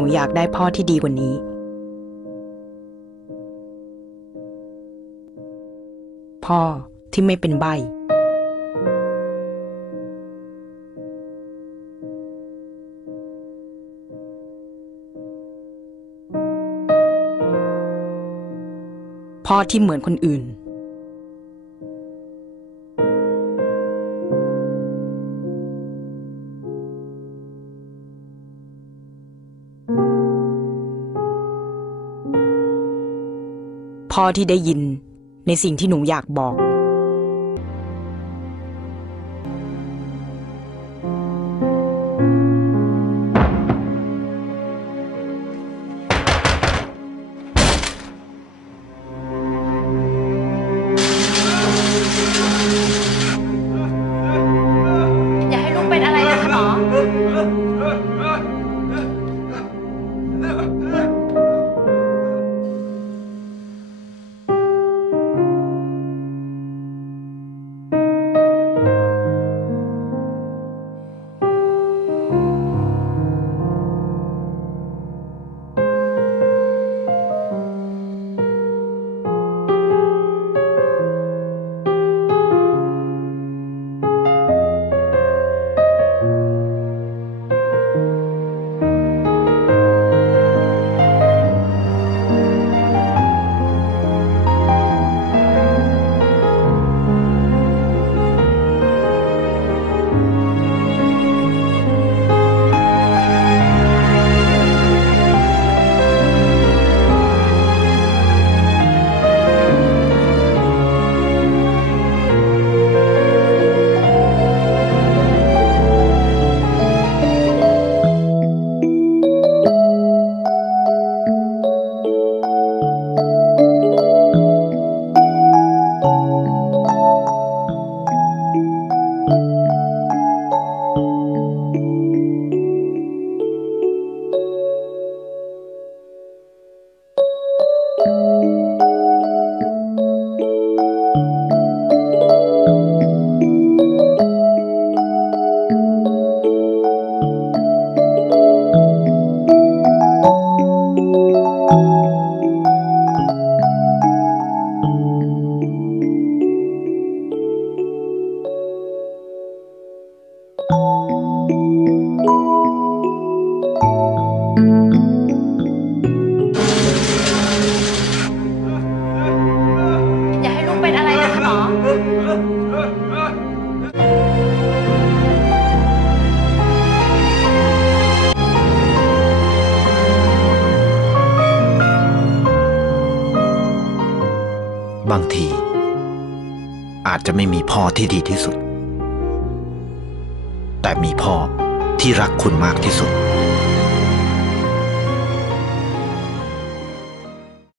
นูอยากได้พ่อที่ดีกว่านี้ พ่อที่ไม่เป็นใบ พ่อที่เหมือนคนอื่น พ่อที่ได้ยินในสิ่งที่หนูอยากบอก อย่าให้ลูกเป็นอะไรนะคะหมอ บางที อาจจะไม่มีพ่อที่ดีที่สุด แต่มีพ่อที่รักคุณมากที่สุด